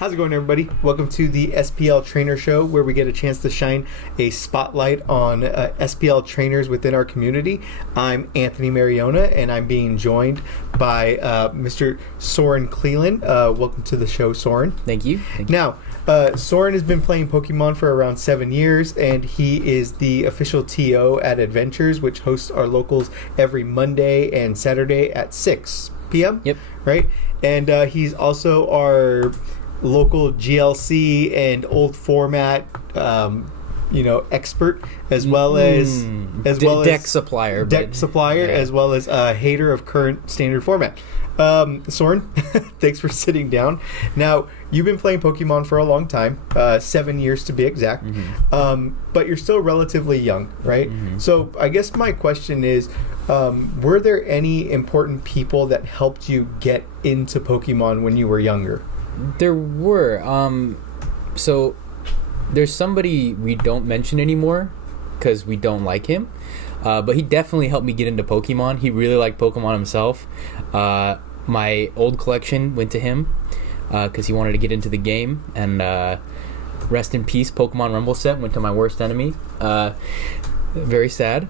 How's it going, everybody? Welcome to the SPL Trainer Show, where we get a chance to shine a spotlight on SPL trainers within our community. I'm Anthony Mariona, and I'm being joined by Mr. Soren Cleland. Welcome to the show, Soren. Thank you. Now, Soren has been playing Pokemon for around 7 years, and he is the official TO at Adventures, which hosts our locals every Monday and Saturday at 6 p.m. Yep. Right? And he's also our local GLC and old format, expert, as well as deck supplier, as well as a hater of current standard format. Soren, thanks for sitting down. Now, you've been playing Pokemon for a long time, 7 years to be exact, but you're still relatively young, right? So I guess my question is, were there any important people that helped you get into Pokemon when you were younger? There were. So there's somebody we don't mention anymore because we don't like him. But he definitely helped me get into Pokemon. He really liked Pokemon himself. My old collection went to him because he wanted to get into the game. And rest in peace, Pokemon Rumble set went to my worst enemy. Very sad.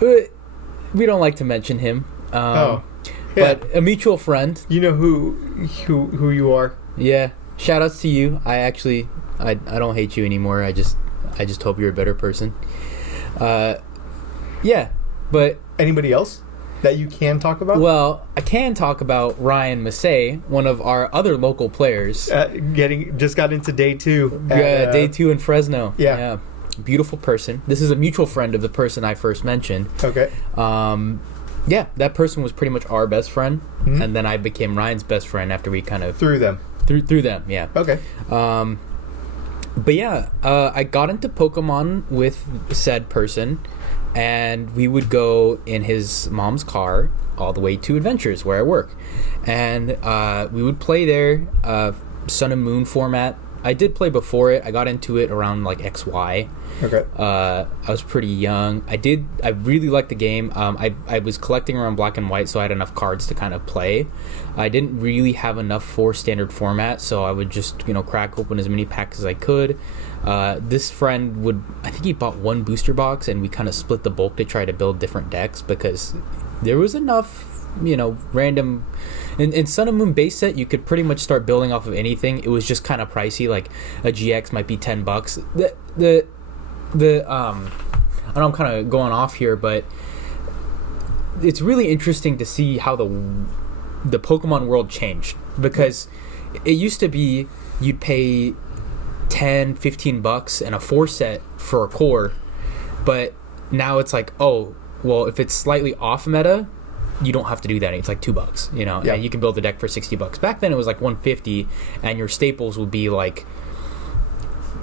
We don't like to mention him. Yeah. But a mutual friend. You know who you are. Yeah. Shout outs to you. I don't hate you anymore. I just hope you're a better person. Yeah. But anybody else that you can talk about? Well, I can talk about Ryan Massey, one of our other local players. Just got into day 2. Day 2 in Fresno. Yeah. Beautiful person. This is a mutual friend of the person I first mentioned. Okay. Yeah, that person was pretty much our best friend, and then I became Ryan's best friend after we kind of through them. Through them, yeah. Okay. But yeah, I got into Pokemon with said person, and we would go in his mom's car all the way to Adventures where I work, and we would play there, Sun and Moon format. I did play before it. I got into it around like XY. Okay. I was pretty young. I really liked the game. I was collecting around Black and White, so I had enough cards to kind of play. I didn't really have enough for standard format, so I would just, crack open as many packs as I could. This friend I think he bought one booster box, and we kind of split the bulk to try to build different decks because there was enough, random. In Sun and Moon base set, you could pretty much start building off of anything. It was just kind of pricey. Like a GX might be $10. I know I'm kind of going off here, but it's really interesting to see how the Pokemon world changed, because it used to be you'd pay $10-15 and a 4 set for a core, but now it's like, oh well, if it's slightly off meta, you don't have to do that. It's like $2, Yeah. And you can build a deck for $60. Back then it was like $150, and your staples would be like,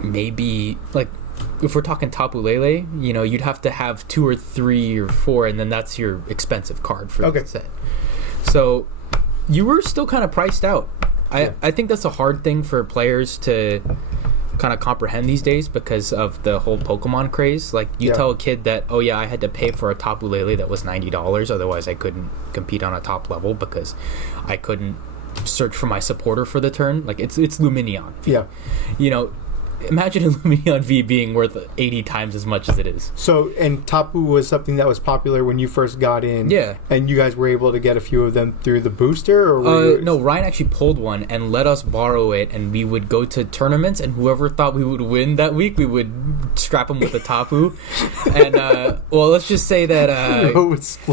maybe like, if we're talking Tapu Lele, you'd have to have 2 or 3 or 4, and then that's your expensive card for the set. So you were still kind of priced out. I think that's a hard thing for players to kind of comprehend these days because of the whole Pokemon craze. Like, you tell a kid that, oh yeah, I had to pay for a Tapu Lele that was $90, otherwise I couldn't compete on a top level because I couldn't search for my supporter for the turn. Like, it's Lumineon. Yeah. Imagine a Lumineon V being worth 80 times as much as it is. So, and Tapu was something that was popular when you first got in. Yeah. And you guys were able to get a few of them through the booster? Or no, Ryan actually pulled one and let us borrow it, and we would go to tournaments, and whoever thought we would win that week, we would strap him with a Tapu. And, well, let's just say that...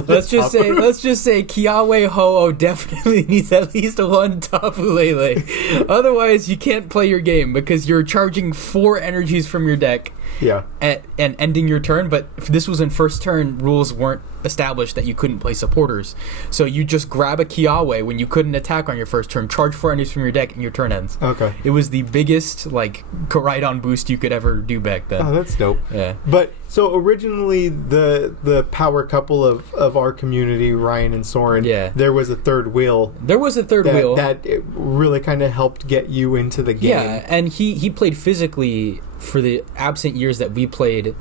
let's just say Kiawe Ho-Oh definitely needs at least one Tapu Lele. Otherwise, you can't play your game because you're charging 4 energies from your deck, and ending your turn. But if this was in first turn, rules weren't established that you couldn't play supporters, so you just grab a Kiawe when you couldn't attack on your first turn, charge 4 energies from your deck, and your turn ends. Okay. It was the biggest Koraidon boost you could ever do back then. Oh, that's dope. Yeah. But so originally the power couple of our community, Ryan and Soren, there was a third wheel. There was a third wheel that really kind of helped get you into the game. Yeah, and he played physically for the absent years that we played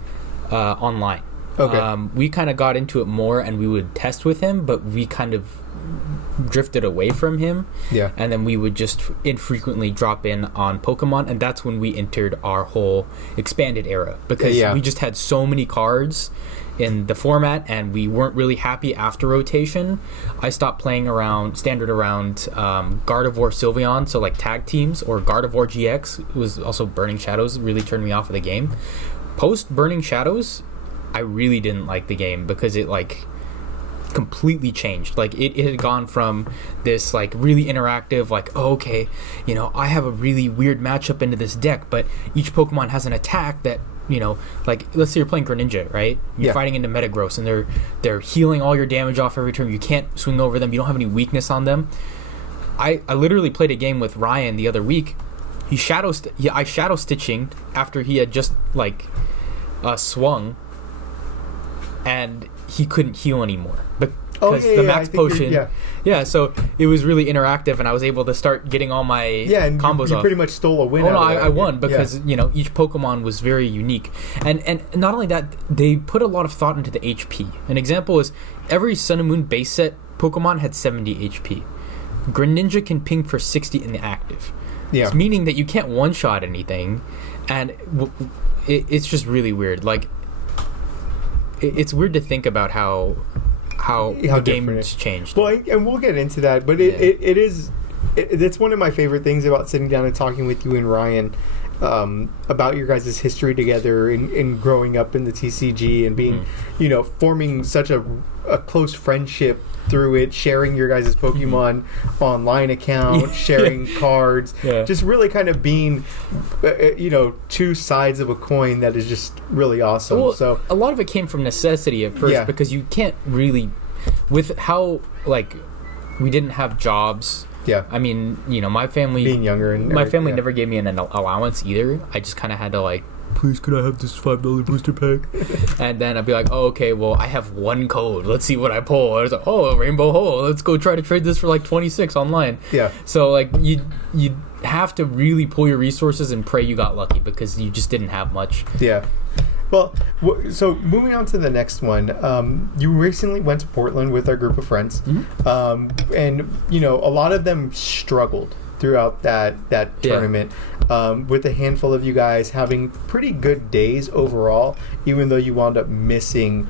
online. Okay. We kind of got into it more, and we would test with him, but we kind of drifted away from him. Yeah. And then we would just infrequently drop in on Pokemon, and that's when we entered our whole expanded era, because we just had so many cards in the format, and we weren't really happy after rotation. I stopped playing standard around Gardevoir Sylveon, so like tag teams, or Gardevoir GX. It was also Burning Shadows, really turned me off of the game. Post Burning Shadows, I really didn't like the game because it like completely changed. Like it had gone from this like really interactive, like, oh, okay, you know, I have a really weird matchup into this deck, but each Pokemon has an attack that, you know, like let's say you're playing Greninja, right? You're fighting into Metagross, and they're healing all your damage off every turn. You can't swing over them. You don't have any weakness on them. I literally played a game with Ryan the other week. I shadow stitching after he had just like swung, and he couldn't heal anymore because the max potion. So it was really interactive, and I was able to start getting all my combos you off. Pretty much stole a win. Oh no, I won because you know, each Pokemon was very unique, and not only that, they put a lot of thought into the HP. An example is every Sun and Moon base set Pokemon had 70 HP. Greninja can ping for 60 in the active. It's meaning that you can't one shot anything, and it's just really weird. Like it's weird to think about how the game's changed. Well, and we'll get into that, but it's one of my favorite things about sitting down and talking with you and Ryan about your guys' history together and growing up in the TCG and being, you know, forming such a close friendship through it, sharing your guys' Pokemon online account, sharing cards, just really kind of being, you know, two sides of a coin that is just really awesome. Well, so a lot of it came from necessity at first, because you can't really, with how like we didn't have jobs. I mean, you know, my family being younger and my family never gave me an allowance either. I just kind of had to like, please, could I have this $5 booster pack? And then I'd be like, oh, okay, well, I have one code. Let's see what I pull. I was like, oh, a rainbow hole. Let's go try to trade this for like 26 online. So like you have to really pull your resources and pray you got lucky, because you just didn't have much. Well, so moving on to the next one, you recently went to Portland with our group of friends, and you know, a lot of them struggled throughout that tournament, with a handful of you guys having pretty good days overall, even though you wound up missing,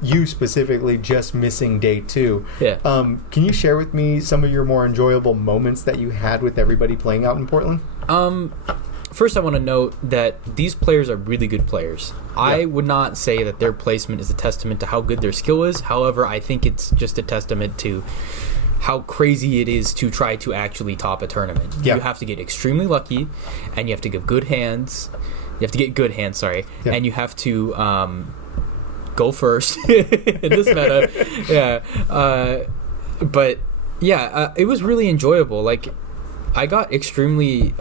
you specifically just missing day 2. Can you share with me some of your more enjoyable moments that you had with everybody playing out in Portland? First, I want to note that these players are really good players. I would not say that their placement is a testament to how good their skill is. However, I think it's just a testament to how crazy it is to try to actually top a tournament. You have to get extremely lucky, and you have to give good hands. You have to get good hands, and you have to go first in this meta. But it was really enjoyable. Like, I got extremely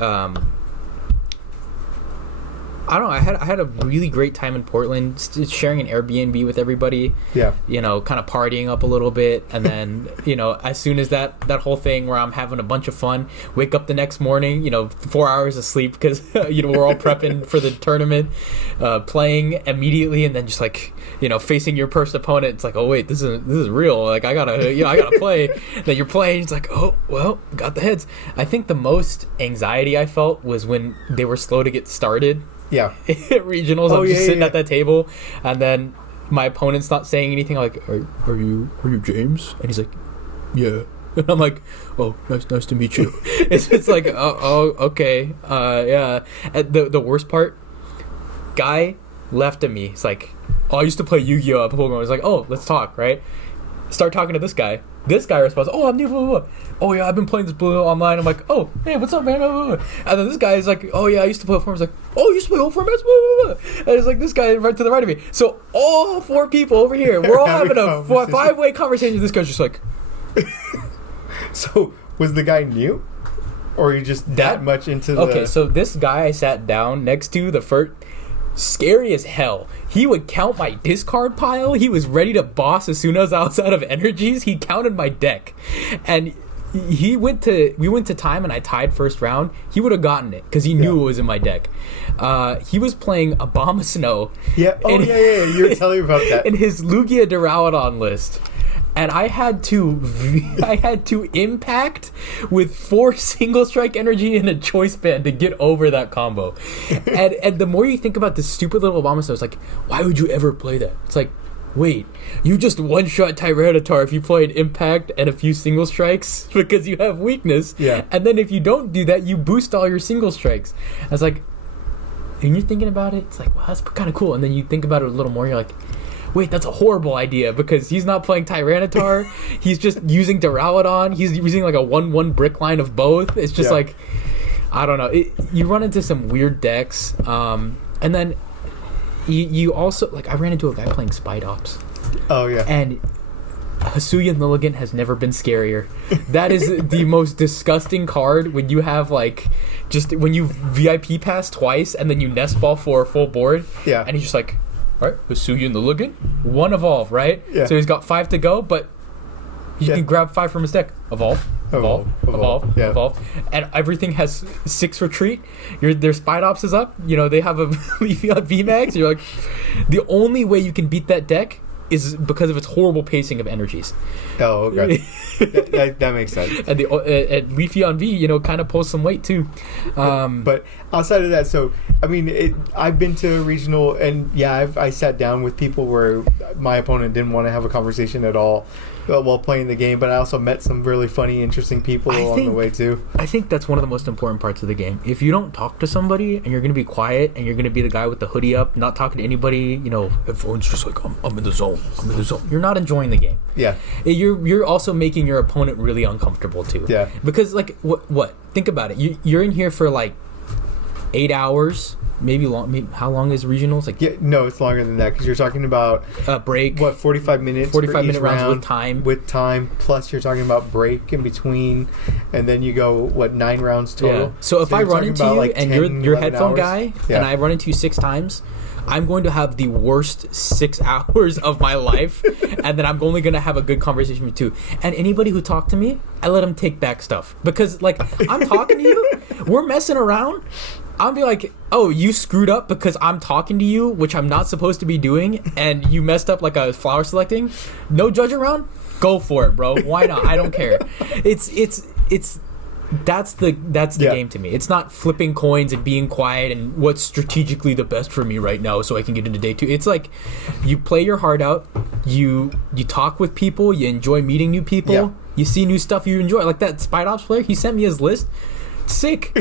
I don't know. I had a really great time in Portland, sharing an Airbnb with everybody. You know, kind of partying up a little bit, and then you know, as soon as that whole thing where I'm having a bunch of fun, wake up the next morning, you know, 4 hours of sleep because you know, we're all prepping for the tournament, playing immediately, and then just like, you know, facing your first opponent. It's like, oh wait, this is real. Like I gotta play. Then you're playing. It's like, oh well, got the heads. I think the most anxiety I felt was when they were slow to get started. Regionals. I'm just sitting at that table, and then my opponent's not saying anything. I'm like, are you James? And he's like, yeah. And I'm like, oh, nice to meet you. it's like, oh, okay, yeah. And the worst part, guy left of me. It's like, oh, I used to play Yu-Gi-Oh! At Pokemon. I was like, oh, let's talk, right? Start talking to this guy. This guy responds, oh, I'm new, blah, blah, blah. Oh, yeah, I've been playing this blue online. I'm like, oh, hey, what's up, man? Blah, blah, blah. And then this guy is like, oh, yeah, I used to play old formats. Like, oh, you used to play old formats? Blah, blah, blah. And it's like this guy right to the right of me. So all 4 people over here, we're all having a 5-way conversation. This guy's just like... So, was the guy new? Or are you just that much into the... Okay, so this guy I sat down next to the first... Scary as hell. He would count my discard pile. He was ready to boss as soon as I was out of energies. He counted my deck, and we went to time, and I tied first round. He would have gotten it because he knew it was in my deck. He was playing Abomasnow. You were telling me about that in his Lugia Duraludon list. and I had to impact with 4 single strike energy and a choice band to get over that combo. And the more you think about this stupid little Obama stuff, it's like, why would you ever play that? It's like, wait, you just one-shot Tyranitar if you play an impact and a few single strikes because you have weakness. Yeah. And then if you don't do that, you boost all your single strikes. I was like, and you're thinking about it, it's like, wow, that's kind of cool. And then you think about it a little more, you're like, wait, that's a horrible idea because he's not playing Tyranitar. He's just using Duraludon. He's using like a 1/1 brick line of both. It's just like, I don't know. You run into some weird decks. And then you also, like, I ran into a guy playing Spidops. Oh, yeah. And Hisuian Lilligant has never been scarier. That is the most disgusting card when you have, like, just when you VIP pass twice and then you nest ball for a full board. Yeah. And he's just like, all right, Hisuian Lilligant, 1 evolve, right? Yeah. So he's got 5 to go, but he can grab 5 from his deck. Evolve. And everything has 6 retreat. Their Spidops is up. You know, they have a Leafeon VMAX. You're like, the only way you can beat that deck is because of its horrible pacing of energies. Oh, okay. that makes sense. And Leafeon V, you know, kind of pulls some weight too. But outside of that, so I mean, I've been to a regional, and yeah, I sat down with people where my opponent didn't want to have a conversation at all while playing the game, but I also met some really funny, interesting people along the way too. I think that's one of the most important parts of the game. If you don't talk to somebody and you're going to be quiet and you're going to be the guy with the hoodie up, not talking to anybody, you know, everyone's just like, I'm in the zone. You're not enjoying the game. Yeah. You're also making your opponent really uncomfortable too. Yeah. Because, like, what? Think about it. You're in here for like 8 hours. Maybe long. How long is regionals? Like, yeah, no, it's longer than that because you're talking about break. What, 45 minutes? 45-minute rounds with time. With time, plus you're talking about break in between, and then you go 9 rounds total. Yeah. So if I run into you like and 10, you're headphone hours. Guy, and I run into you 6 times, I'm going to have the worst 6 hours of my life, and then I'm only going to have a good conversation with 2. And anybody who talked to me, I let them take back stuff because, like, I'm talking to you, we're messing around. I'll be like, oh, you screwed up because I'm talking to you, which I'm not supposed to be doing, and you messed up like a flower selecting. No judge around? Go for it, bro. Why not? I don't care. That's the game to me. It's not flipping coins and being quiet and what's strategically the best for me right now so I can get into day 2. It's like you play your heart out, you talk with people, you enjoy meeting new people, you see new stuff you enjoy. Like that Spidops player, he sent me his list. Sick.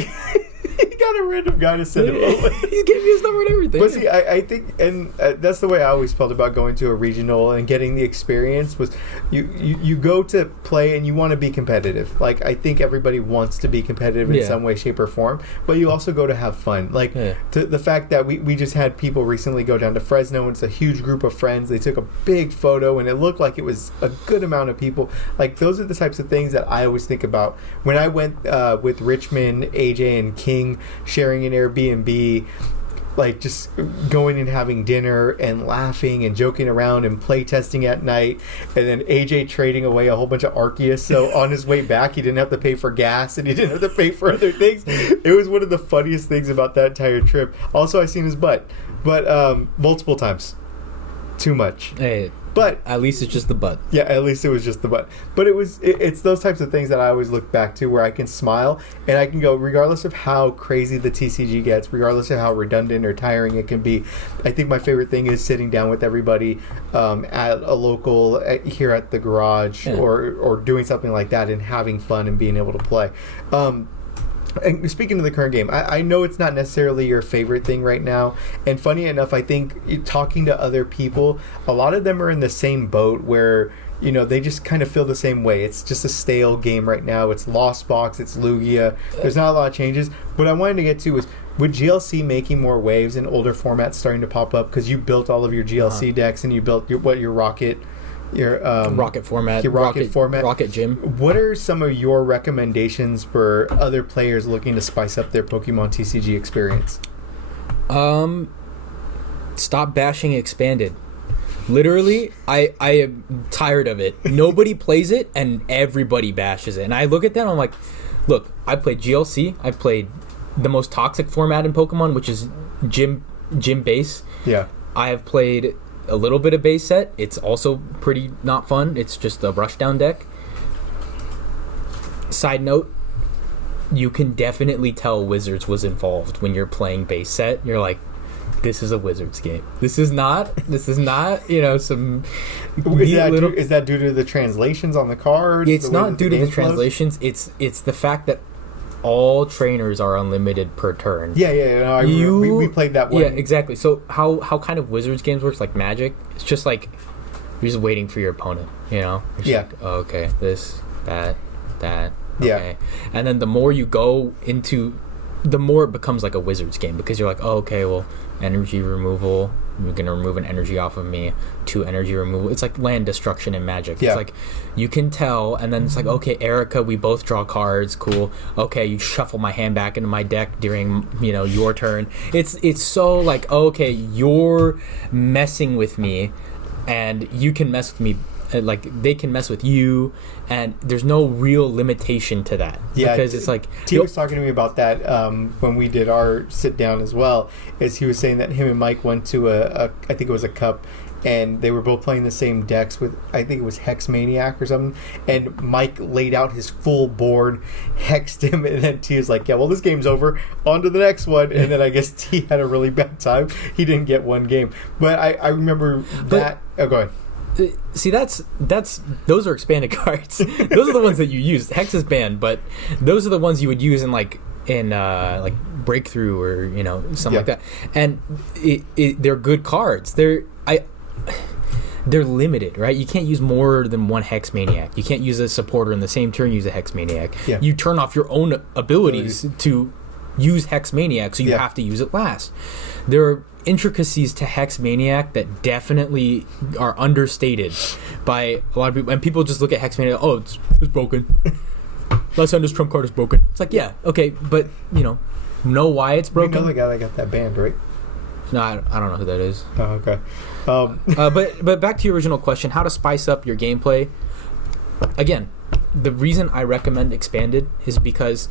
He got a random guy to send him over. He gave me his number and everything. But see, I think, and that's the way I always felt about going to a regional and getting the experience was you go to play and you want to be competitive. Like, I think everybody wants to be competitive in some way, shape, or form, but you also go to have fun. Like, to the fact that we just had people recently go down to Fresno, and it's a huge group of friends. They took a big photo, and it looked like it was a good amount of people. Like, those are the types of things that I always think about. When I went with Richmond, AJ, and King, sharing an Airbnb, like just going and having dinner and laughing and joking around and play testing at night, and then AJ trading away a whole bunch of Arceus, so on his way back he didn't have to pay for gas and he didn't have to pay for other things. It was one of the funniest things about that entire trip. Also, I seen his butt, but multiple times. Too much. Hey, but at least it's just the butt. Yeah, at least it was just the butt. But it's those types of things that I always look back to where I can smile and I can go, regardless of how crazy the TCG gets, regardless of how redundant or tiring it can be. I think my favorite thing is sitting down with everybody at a local, here at the garage, or doing something like that and having fun and being able to play. And speaking of the current game, I know it's not necessarily your favorite thing right now. And funny enough, I think talking to other people, a lot of them are in the same boat where, you know, they just kind of feel the same way. It's just a stale game right now. It's Lost Box, it's Lugia. There's not a lot of changes. What I wanted to get to was, with GLC making more waves and older formats starting to pop up, because you built all of your GLC decks and you built your Rocket... Rocket format. Your Rocket format. Rocket Gym. What are some of your recommendations for other players looking to spice up their Pokemon TCG experience? Stop bashing Expanded. Literally, I am tired of it. Nobody plays it and everybody bashes it. And I look at that and I'm like, look, I played GLC. I played the most toxic format in Pokemon, which is gym base. Yeah. I have played a little bit of base set. It's also pretty not fun. It's just a rushdown deck. Side note, you can definitely tell Wizards was involved when you're playing base set. You're like, this is a Wizards game. This is not, some... Is that due to the translations on the cards? It's not due to the translations. It's the fact that all trainers are unlimited per turn. Yeah. We played that one. Yeah, exactly. So how kind of Wizards games works, like Magic, it's just like you're just waiting for your opponent, It's like, oh, okay, this, that, okay. Yeah. And then the more you go into, the more it becomes like a Wizards game, because you're like, oh, okay, well, energy removal, you're going to remove an energy off of me, 2 energy removal. It's like land destruction in Magic. Yeah. It's like, you can tell, and then it's like, okay, Erica, we both draw cards, cool. Okay, you shuffle my hand back into my deck during, your turn. It's so like, okay, you're messing with me, and you can mess with me, like they can mess with you, and there's no real limitation to that. Yeah, because it's like T was talking to me about that when we did our sit down as well. Is he was saying that him and Mike went to I think it was a cup, and they were both playing the same decks with, I think it was Hex Maniac or something, and Mike laid out his full board, hexed him, and then T was like, yeah, well, this game's over, on to the next one. And then I guess T had a really bad time. He didn't get one game, but I remember that. Oh, go ahead. See, that's those are expanded cards. Those are the ones that you use. Hex is banned, but those are the ones you would use in like Breakthrough or something like that. And they're good cards. They're limited, right? You can't use more than one Hex Maniac. You can't use a supporter in the same turn. Use a Hex Maniac. Yeah. You turn off your own abilities to use Hex Maniac, so you have to use it last. There are intricacies to Hex Maniac that definitely are understated by a lot of people, and people just look at Hex Maniac, oh, it's broken. Last time this trump card is broken. It's like, yeah, okay, but know why it's broken. You know the guy that got that banned, right? No, I don't know who that is. Oh, okay. But back to your original question, how to spice up your gameplay. Again, the reason I recommend Expanded is because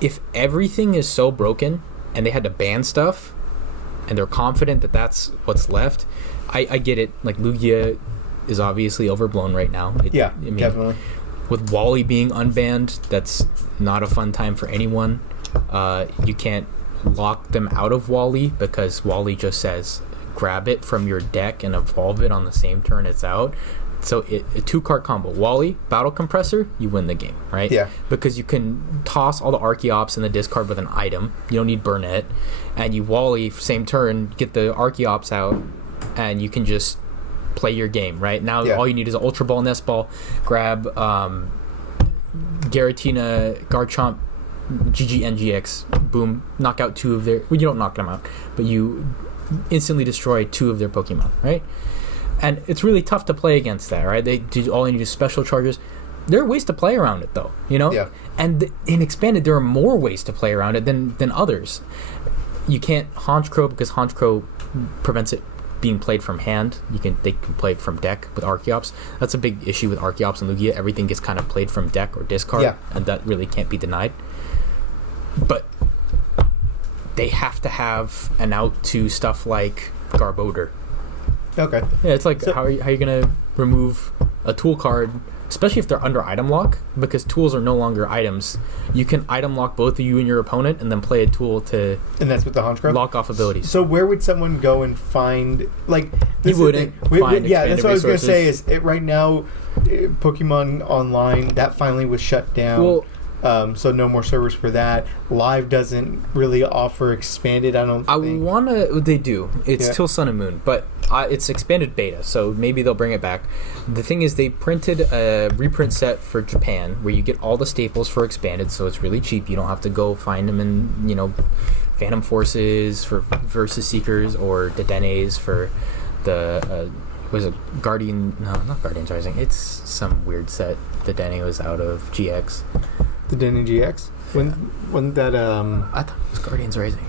if everything is so broken and they had to ban stuff, and they're confident that that's what's left, I get it. Like, Lugia is obviously overblown right now. Definitely. With Wally being unbanned, that's not a fun time for anyone. You can't lock them out of Wally, because Wally just says, grab it from your deck and evolve it on the same turn it's out. So a 2-card combo, Wally, Battle Compressor, you win the game, right? Yeah. Because you can toss all the Archeops in the discard with an item. You don't need Burnett. And you Wally, same turn, get the Archeops out, and you can just play your game, right? Now all you need is an Ultra Ball, Nest Ball, grab Garatina, Garchomp, GG, NGX, boom, knock out 2 of their... Well, you don't knock them out, but you instantly destroy 2 of their Pokemon, right? And it's really tough to play against that, right? They do all you need is special charges. There are ways to play around it, though, Yeah. And in Expanded, there are more ways to play around it than others. You can't Honchkrow, because Honchkrow prevents it being played from hand. They can play it from deck with Archeops. That's a big issue with Archeops and Lugia. Everything gets kind of played from deck or discard, and that really can't be denied. But they have to have an out to stuff like Garbodor. Okay. Yeah, it's like, how are you going to remove a tool card, especially if they're under item lock, because tools are no longer items. You can item lock both of you and your opponent, and then play a tool to... And that's with the Honchkrow? Lock off abilities. So where would someone go and find... Like, you wouldn't find yeah, that's what resources. I was going to say, is right now, Pokemon Online, that finally was shut down. Well... so no more servers for that. Live doesn't really offer Expanded, I don't think. They do. It's till Sun and Moon, but it's Expanded beta, so maybe they'll bring it back. The thing is, they printed a reprint set for Japan where you get all the staples for Expanded, so it's really cheap. You don't have to go find them in, Phantom Forces for Versus Seekers, or Dedenes for the... was it Guardian... No, not Guardians Rising. It's some weird set. Dedenne was out of GX. The Denny GX? Wasn't that I thought it was Guardians Rising.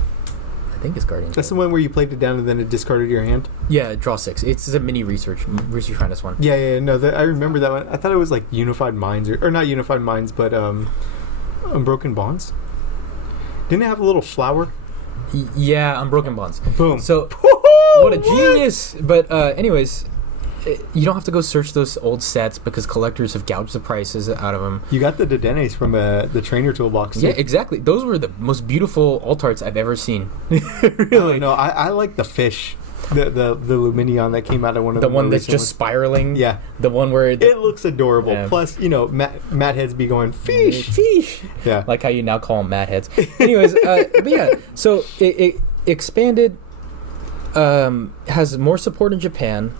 I think it's Guardians. That's the one where you played it down and then it discarded your hand? Yeah, draw 6. It's a mini research finest one. Yeah, no, I remember that one. I thought it was like Unified Minds, or not Unified Minds, but Unbroken Bonds? Didn't it have a little flower? Yeah, Unbroken Bonds. Boom. So what a genius! But anyways, you don't have to go search those old sets because collectors have gouged the prices out of them. You got the Dedenes from the trainer toolbox. Yeah, exactly. Those were the most beautiful alt arts I've ever seen. Really? No, I like the fish. The Luminion that came out of one of the one that's just spiraling. Yeah, the one where it looks adorable. Yeah. Plus, Mad Heads be going fish. Yeah, like how you now call them Mad Heads. Anyways, but yeah, so it expanded. Has more support in Japan.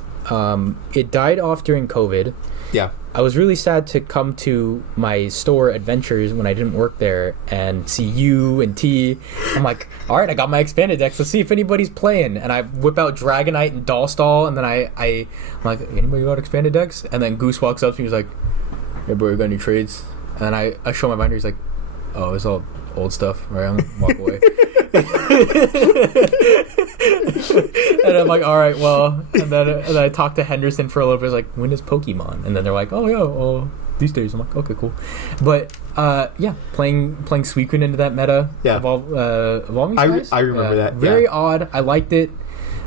It died off during COVID. Yeah. I was really sad to come to my store adventures when I didn't work there and see you and T. I'm like, all right, I got my expanded decks. Let's see if anybody's playing. And I whip out Dragonite and Dollstall, and then I'm like, anybody got expanded decks? And then Goose walks up to me. He's like, hey, bro, you got any trades? And then I show my binder. He's like, oh, it's all old stuff. All right, I'm gonna walk away. And I'm like, all right, well, and then I talked to Henderson for a little bit. I was like, when is Pokemon? And then they're like, oh yeah, these days. I'm like, okay, cool. But yeah, playing Suicune into that meta. Yeah. Evolving Skies. I remember that. Very odd. I liked it.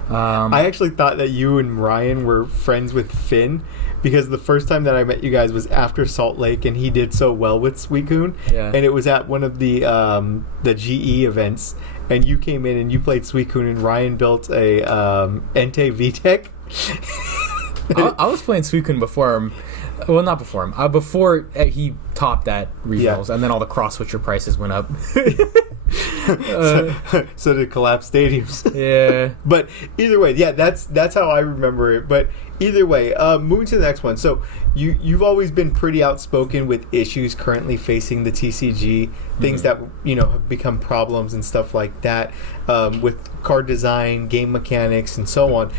I actually thought that you and Ryan were friends with Finn because the first time that I met you guys was after Salt Lake, and he did so well with Suicune. Yeah. And it was at one of the GE events, and you came in and you played Suicune, and Ryan built a Entei VTech. I was playing Suicune before him. Well, not before him. Before he topped at regionals, and then all the cross-switcher prices went up. So did collapse stadiums. Yeah. But either way, yeah, that's how I remember it. But either way, moving to the next one. So you've always been pretty outspoken with issues currently facing the TCG, things that have become problems and stuff like that, with card design, game mechanics, and so on.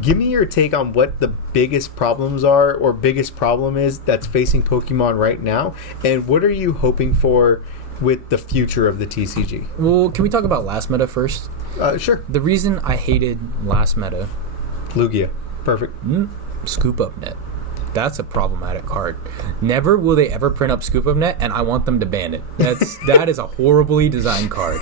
Give me your take on what the biggest problems are, or biggest problem is that's facing Pokemon right now, and what are you hoping for with the future of the TCG? Well, can we talk about last meta first? Sure. The reason I hated last meta, Lugia. Perfect. Scoop Up Net. That's a problematic card. Never will they ever print up Scoop Up Net, and I want them to ban it. That is a horribly designed card.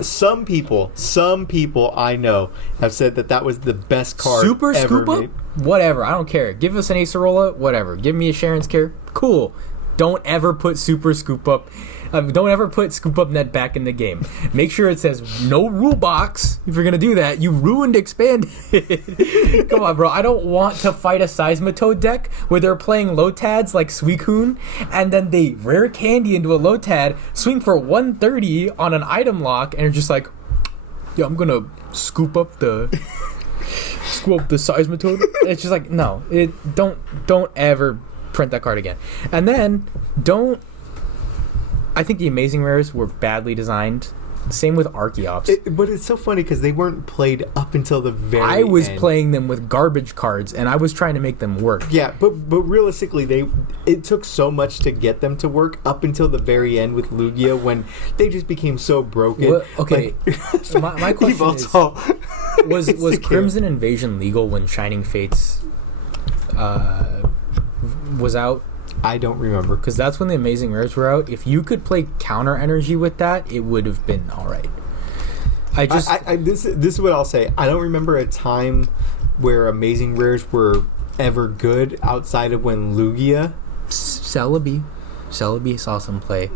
Some people I know have said that was the best card Super ever Scoop Up? made. Whatever, I don't care. Give us an Acerola, whatever. Give me a Sharon's Care, cool. Don't ever put Super Scoop Up. Don't ever put Scoop Up Net back in the game. Make sure it says no rule box. If you're gonna do that, you ruined Expanded. Come on, bro. I don't want to fight a Seismitoad deck where they're playing Lotads like Suicune, and then they rare candy into a Lotad, swing for 130 on an item lock, and you're just like, yeah, I'm gonna scoop up the Seismitoad. It's just like, no, don't ever print that card again. And then I think the Amazing Rares were badly designed. Same with Archeops. But it's so funny because they weren't played up until the very end. I was playing them with garbage cards, and I was trying to make them work. Yeah, but realistically, it took so much to get them to work up until the very end with Lugia when they just became so broken. Well, okay, so my question is, was Crimson Invasion legal when Shining Fates was out? I don't remember. Because that's when the Amazing Rares were out. If you could play counter energy with that, it would have been alright. This is what I'll say. I don't remember a time where Amazing Rares were ever good outside of when Lugia. Celebi saw some play.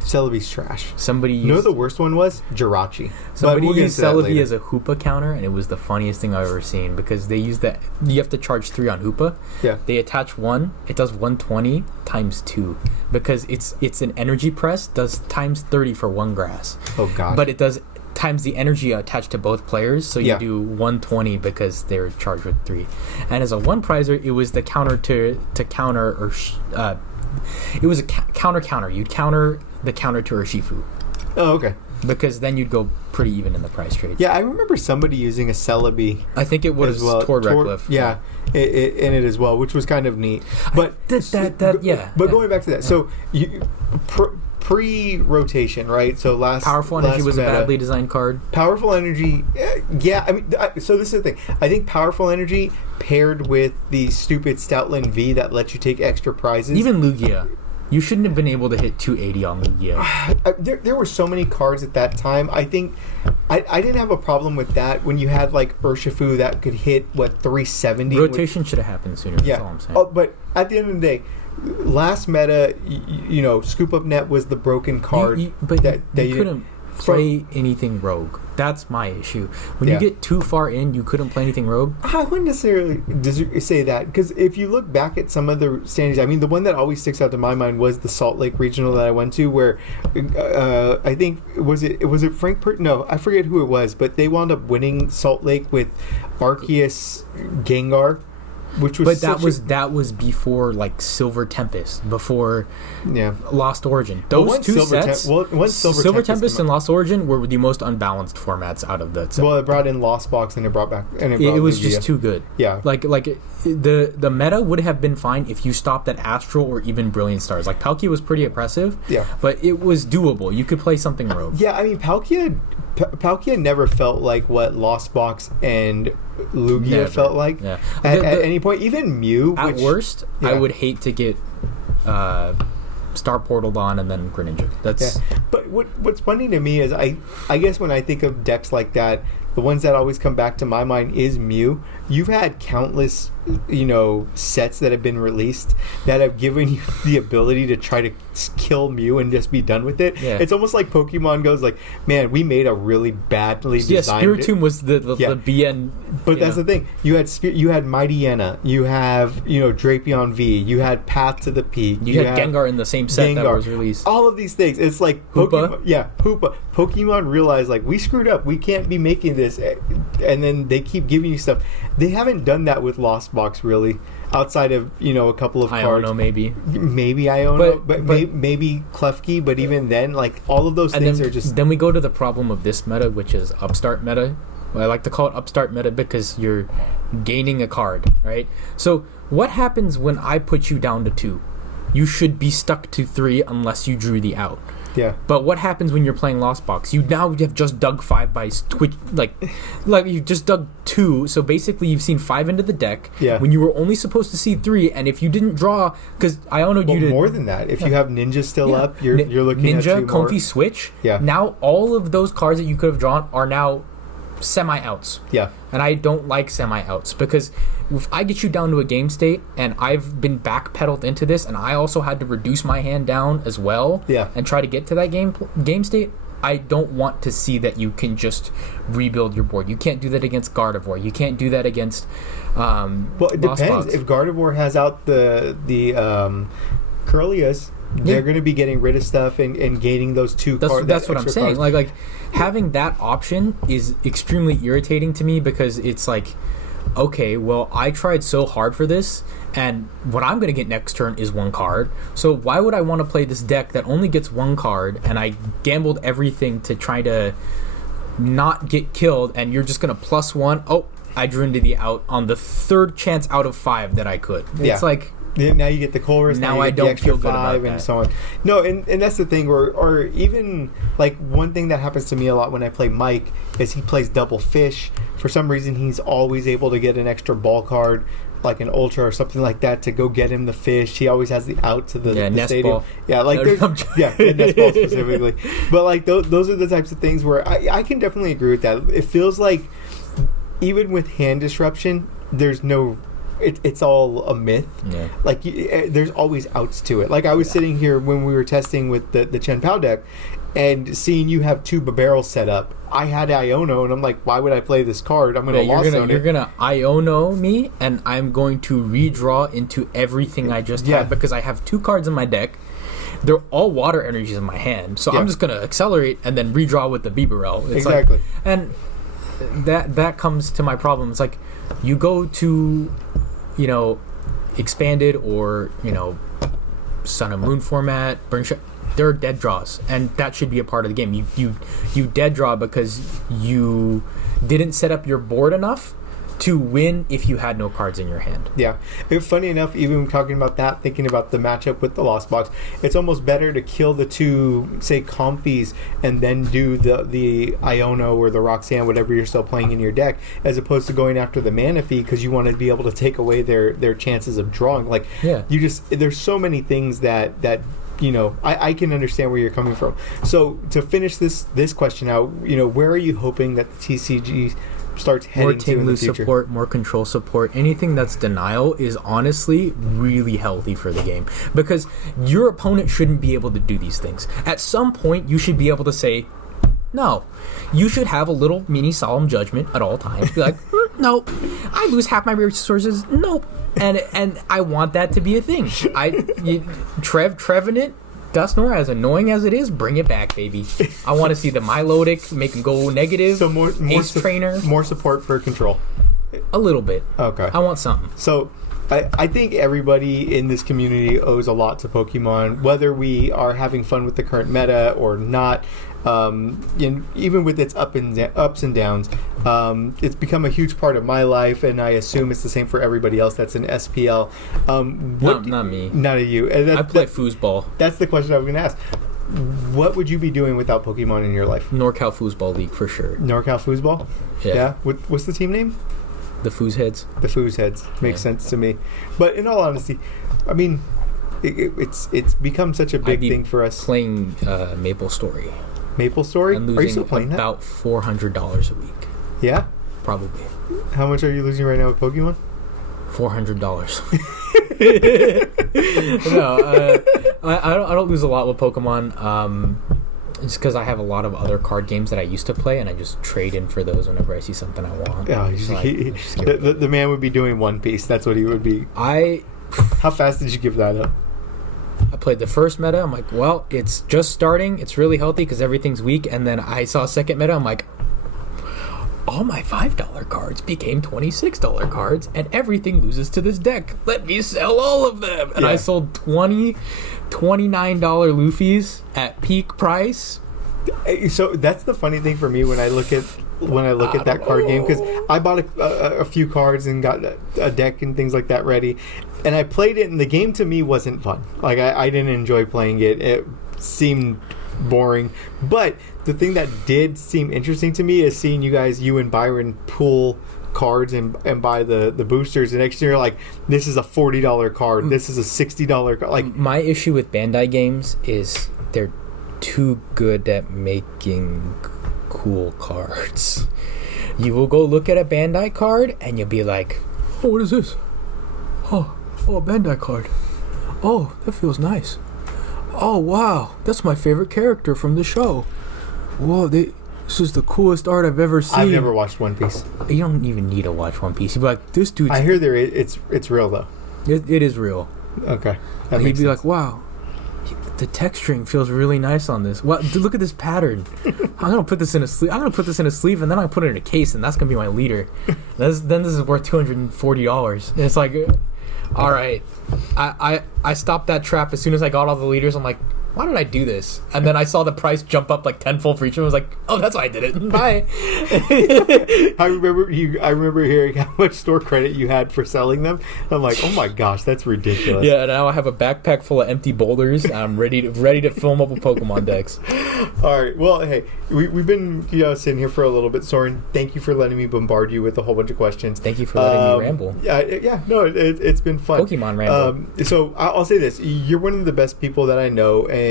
Celebi's trash. Somebody used, you know what the worst one was? Jirachi. Somebody used Celebi as a Hoopa counter, and it was the funniest thing I've ever seen because they use that. You have to charge 3 on Hoopa. Yeah. They attach 1. It does 120 times 2 because it's an energy press. Does times 30 for 1 grass. Oh god. But it does times the energy attached to both players, so you do 120 because they're charged with 3. And as a 1 prizer, it was the counter to counter or. It was a counter. You'd counter the counter to Urshifu. Oh, okay. Because then you'd go pretty even in the price trade. Yeah, I remember somebody using a Celebi. I think it was toward Redcliffe. Yeah, in it as well, which was kind of neat. But going back to that, so you pre-rotation, right? So Powerful Energy was meta, a badly designed card. Powerful Energy, yeah. I mean, so this is the thing. I think Powerful Energy paired with the stupid Stoutland V that lets you take extra prizes. Even Lugia. You shouldn't have been able to hit 280 on Lugia. There were so many cards at that time. I think I didn't have a problem with that when you had like Urshifu that could hit 370. Rotation should have happened sooner. That's all I'm saying. But at the end of the day, last meta, Scoop Up Net was the broken card. But you couldn't play anything rogue. That's my issue. When you get too far in, you couldn't play anything rogue. I wouldn't necessarily say that, because if you look back at some of the standings, I mean, the one that always sticks out to my mind was the Salt Lake Regional that I went to, where I think was it Frankfurt? No, I forget who it was, but they wound up winning Salt Lake with Arceus Gengar. Which was that was before like Silver Tempest, before Lost Origin. Those two sets, Silver Tempest and Lost Origin were the most unbalanced formats out of that set. Well, it brought in Lost Box and it brought back, and it was just too good. Yeah, like the meta would have been fine if you stopped at Astral or even Brilliant Stars. Like Palkia was pretty oppressive. Yeah, but it was doable. You could play something rogue. Yeah, I mean Palkia never felt like what Lost Box and Lugia felt like at any point. Even Mew. At worst, I would hate to get Star Portaled on and then Greninja. That's. Yeah. But what's funny to me is I guess when I think of decks like that, the ones that always come back to my mind is Mew. You've had countless, sets that have been released that have given you the ability to try to kill Mew and just be done with it. Yeah. It's almost like Pokemon goes like, man, we made a really badly designed... Yeah, Spiritomb was the BN... But that's the thing. You had Mightyena. You have, Drapion V. You had Path to the Peak. You had Gengar in the same set that was released. All of these things. It's like Pokemon... Yeah, Hoopa. Pokemon realized, like, we screwed up. We can't be making this. And then they keep giving you stuff. They haven't done that with Lost Box, really, outside of a couple of cards. Iono, maybe Iono, but maybe Klefki. But even then, like, all of those things are just. Then we go to the problem of this meta, which is Upstart meta. I like to call it Upstart meta because you're gaining a card, right? So what happens when I put you down to 2? You should be stuck to 3 unless you drew the out. Yeah. But what happens when you're playing Lost Box? You have just dug 5 by Twitch, like you just dug 2. So basically, you've seen 5 into the deck. Yeah. When you were only supposed to see 3, and if you didn't draw, because Iono you did more than that. If you have Ninja still up, you're looking at 2 Ninja, Comfy Switch. Yeah. Now all of those cards that you could have drawn are now semi-outs. Yeah. And I don't like semi-outs because if I get you down to a game state and I've been backpedaled into this and I also had to reduce my hand down as well and try to get to that game state, I don't want to see that you can just rebuild your board. You can't do that against Gardevoir. You can't do that against well, it depends. Box. If Gardevoir has out the Curlias, they're going to be getting rid of stuff and gaining those 2 cards. That's what I'm saying. Like having that option is extremely irritating to me because it's like, okay, well, I tried so hard for this, and what I'm going to get next turn is 1 card. So why would I want to play this deck that only gets 1 card, and I gambled everything to try to not get killed, and you're just going to +1? Oh, I drew into the out on the 3rd chance out of 5 that I could. It's like... Now you get the Colress. Now I don't feel good about that. And so on. No, and that's the thing. Or even like one thing that happens to me a lot when I play Mike is he plays double fish. For some reason, he's always able to get an extra ball card, like an Ultra or something like that, to go get him the fish. He always has the out to the stadium. Ball. Yeah, like Nest Ball specifically. But like those are the types of things where I can definitely agree with that. It feels like even with hand disruption, there's no. It's all a myth. Yeah. Like there's always outs to it. Like I was sitting here when we were testing with the Chen Pao deck, and seeing you have 2 barrels set up. I had Iono, and I'm like, why would I play this card? I'm gonna lost on it. You're gonna Iono me, and I'm going to redraw into everything I just had because I have 2 cards in my deck. They're all water energies in my hand, so I'm just gonna accelerate and then redraw with the Bibarel. Exactly. And that comes to my problem. It's like you go to expanded or Sun and Moon format, there are dead draws, and that should be a part of the game. You dead draw because you didn't set up your board enough to win if you had no cards in your hand. Yeah. Funny enough, even talking about that, thinking about the matchup with the Lost Box, it's almost better to kill the 2, say, Comfies, and then do the Iono or the Roxanne, whatever you're still playing in your deck, as opposed to going after the Manaphy because you want to be able to take away their chances of drawing. Like, there's so many things that I can understand where you're coming from. So to finish this question out, where are you hoping that the TCG starts heading to in the future? Support, more control support. Anything that's denial is honestly really healthy for the game, because your opponent shouldn't be able to do these things. At some point, you should be able to say, no. You should have a little mini solemn judgment at all times. Be like, nope, I lose half my resources. Nope. And I want that to be a thing. Trevenant, Dustnor, as annoying as it is, bring it back, baby. I want to see the Milotic make him go negative. So more trainer. More support for control. A little bit. Okay. I want something. So I think everybody in this community owes a lot to Pokemon, whether we are having fun with the current meta or not. Even with its ups and downs, it's become a huge part of my life, and I assume it's the same for everybody else that's in SPL. Not me. Not you. I play foosball. That's the question I was going to ask. What would you be doing without Pokemon in your life? NorCal Foosball League, for sure. NorCal Foosball? Yeah. What's the team name? The Foosheads. The Foosheads. Makes sense to me. But in all honesty, I mean, it's become such a big thing for us. Playing Maple Story. Maple Story? I'm are you still playing that? About $400 a week. Yeah? Probably. How much are you losing right now with Pokemon? $400. No, I don't lose a lot with Pokemon. It's because I have a lot of other card games that I used to play, and I just trade in for those whenever I see something I want. Yeah, the man would be doing One Piece. That's what he would be. How fast did you give that up? I played the first meta. I'm like, well, it's just starting. It's really healthy because everything's weak. And then I saw second meta. I'm like, all my $5 cards became $26 cards, and everything loses to this deck. Let me sell all of them. And I sold $29 Luffy's at peak price. So that's the funny thing for me when I look at that card game, because I bought a few cards and got a deck and things like that ready, and I played it, and the game to me wasn't fun. Like I didn't enjoy playing it. It seemed boring. But the thing that did seem interesting to me is seeing you and Byron pull cards and buy the boosters, and next year you're like, this is a $40 card, this is a $60 card. Like, my issue with Bandai games is they're too good at making cool cards. You will go look at a Bandai card and you'll be like, oh, what is this? Oh, a Bandai card. Oh, that feels nice. Oh, wow, that's my favorite character from the show. Whoa, this is the coolest art I've ever seen. I've never watched One Piece. You don't even need to watch One Piece. You'd be like, this dude's... I hear it's real, though. It is real. Okay. He'd be like, wow, the texturing feels really nice on this. Wow, look at this pattern. I'm gonna put this in a sleeve. I'm gonna put this in a sleeve, and then I put it in a case, and that's gonna be my leader. Then this is worth $240. And it's like, all right. I stopped that trap as soon as I got all the leaders. I'm like, why did I do this? And then I saw the price jump up like tenfold for each one. I was like, oh, that's why I did it. Bye. I remember hearing how much store credit you had for selling them. I'm like, oh my gosh, that's ridiculous. Yeah, now I have a backpack full of empty boulders. I'm ready to fill them up with Pokemon decks. All right. Well, hey, we've been sitting here for a little bit. Soren, thank you for letting me bombard you with a whole bunch of questions. Thank you for letting me ramble. Yeah. No, it's been fun. Pokemon ramble. So I'll say this: you're one of the best people that I know, and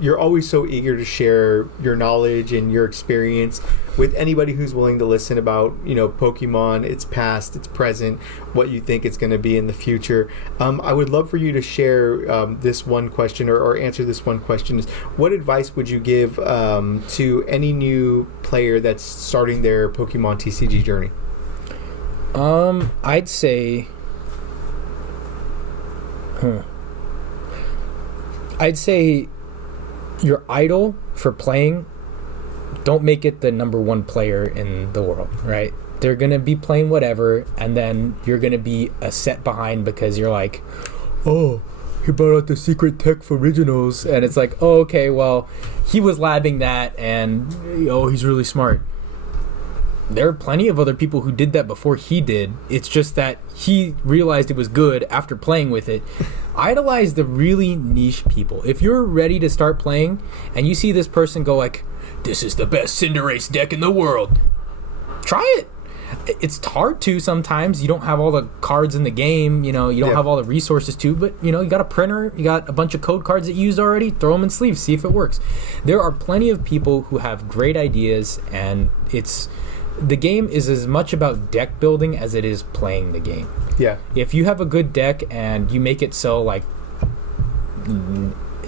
you're always so eager to share your knowledge and your experience with anybody who's willing to listen about Pokemon, its past, its present, what you think it's going to be in the future. I would love for you to share this one question or answer this one question: is what advice would you give to any new player that's starting their Pokemon TCG journey? I'd say your idol for playing, don't make it the number one player in the world, right? They're going to be playing whatever, and then you're going to be a set behind because you're like, oh, he brought out the secret tech for originals. And it's like, oh, okay, well, he was labbing that, and, he's really smart. There are plenty of other people who did that before he did. It's just that he realized it was good after playing with it. Idolize the really niche people. If you're ready to start playing and you see this person go like, this is the best Cinderace deck in the world, try it. It's hard to sometimes. You don't have all the cards in the game. You don't have all the resources to. But you got a printer. You got a bunch of code cards that you used already. Throw them in sleeves. See if it works. There are plenty of people who have great ideas, and the game is as much about deck building as it is playing the game. Yeah. If you have a good deck and you make it so like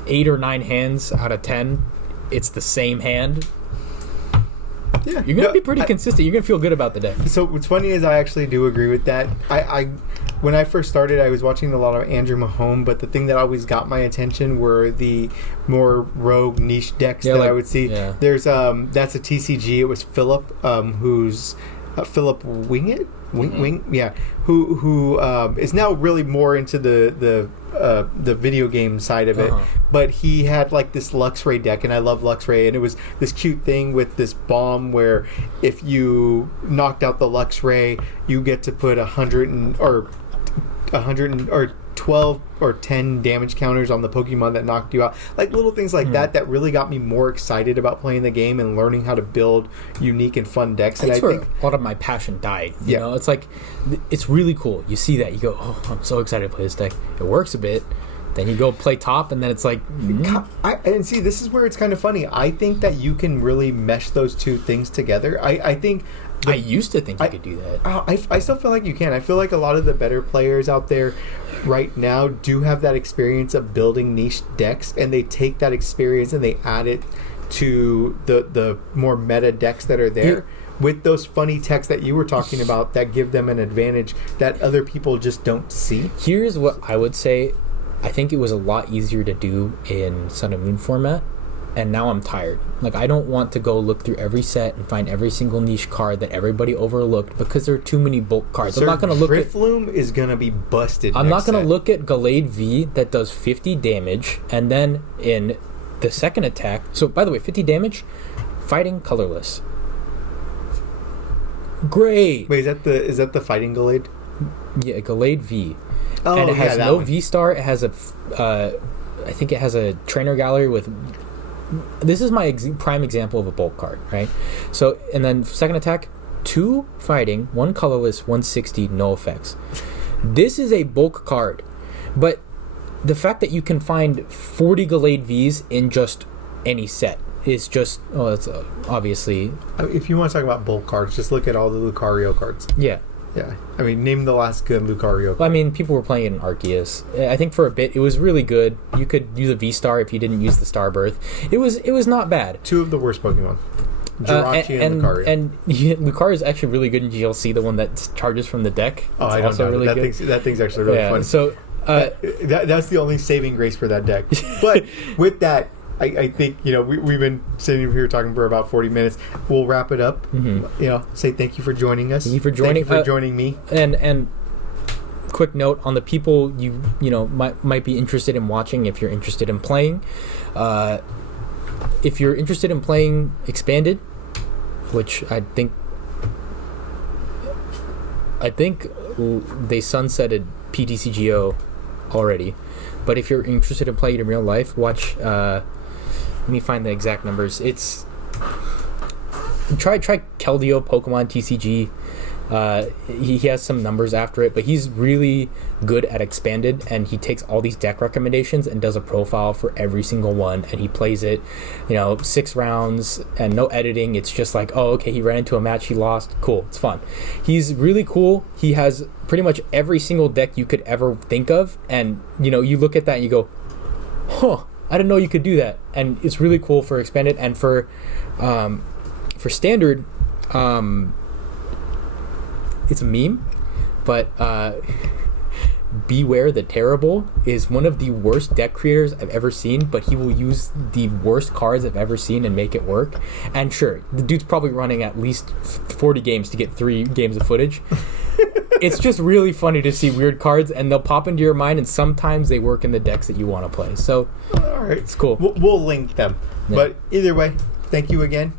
8 or 9 hands out of 10, it's the same hand. Yeah, you're gonna be pretty consistent. You're gonna feel good about the deck. So what's funny is I actually do agree with that. I when I first started, I was watching a lot of Andrew Mahone, but the thing that always got my attention were the more rogue niche decks that I would see. Yeah. There's that's a TCG. It was Philip, who's Philip Wingett. Who is now really more into the video game side of it, but he had like this Luxray deck, and I love Luxray, and it was this cute thing with this bomb where if you knocked out the Luxray, you get to put 12 or 10 damage counters on the Pokemon that knocked you out. Like little things like that really got me more excited about playing the game and learning how to build unique and fun decks. That's and I where think a lot of my passion died. You know, it's like, it's really cool. You see that, you go, oh, I'm so excited to play this deck. It works a bit. Then you go play top, and then it's like... and see, this is where it's kind of funny. I think that you can really mesh those two things together. I think... I used to think you could do that. I still feel like you can. I feel like a lot of the better players out there right now do have that experience of building niche decks, and they take that experience and they add it to the more meta decks that are there. With those funny techs that you were talking about that give them an advantage that other people just don't see. Here's what I would say. I think it was a lot easier to do in Sun and Moon format, and now I'm tired. Like, I don't want to go look through every set and find every single niche card that everybody overlooked because there are too many bulk cards. I'm not going to look at... Drifloon is going to be busted. I'm not going to look at Gallade V that does 50 damage, and then in the second attack... So, by the way, 50 damage, fighting colorless. Great! Wait, is that the fighting Gallade? Yeah, Gallade V. Oh, and it has no one. V-Star. It has I think it has a trainer gallery with... This is my prime example of a bulk card, right? So, and then second attack, 2 fighting, 1 colorless, 160, no effects. This is a bulk card. But the fact that you can find 40 Gallade Vs in just any set is just... Oh, it's obviously... If you want to talk about bulk cards, just look at all the Lucario cards. Yeah. Yeah, I mean, name the last good Lucario card. Well, I mean, people were playing it in Arceus. I think for a bit it was really good. You could use a V-Star if you didn't use the Starbirth. It was not bad. 2 of the worst Pokemon. Jirachi and Lucario. And Lucario is actually really good in GLC, the one that charges from the deck. Oh, I don't know. Really that thing's actually really fun. So that's the only saving grace for that deck. But with that, I think, we've been sitting here talking for about 40 minutes. We'll wrap it up. Mm-hmm. Say thank you for joining us. Thank you for joining me. And quick note on the people you might be interested in watching if you're interested in playing. If you're interested in playing Expanded, which I think they sunsetted PTCGO already, but if you're interested in playing it in real life, watch. Let me find the exact numbers. It's try Keldeo Pokemon TCG. He has some numbers after it, but he's really good at Expanded, and he takes all these deck recommendations and does a profile for every single one, and he plays it 6 rounds and no editing. It's just like, oh, okay, he ran into a match, he lost, cool, it's fun. He's really cool. He has pretty much every single deck you could ever think of, and you look at that and you go, huh, I didn't know you could do that. And it's really cool for Expanded. And for Standard, it's a meme, but Beware the Terrible is one of the worst deck creators I've ever seen, but he will use the worst cards I've ever seen and make it work. And sure, the dude's probably running at least 40 games to get 3 games of footage. It's just really funny to see weird cards, and they'll pop into your mind, and sometimes they work in the decks that you want to play. So, all right, it's cool. We'll link them. Yeah. But either way, thank you again.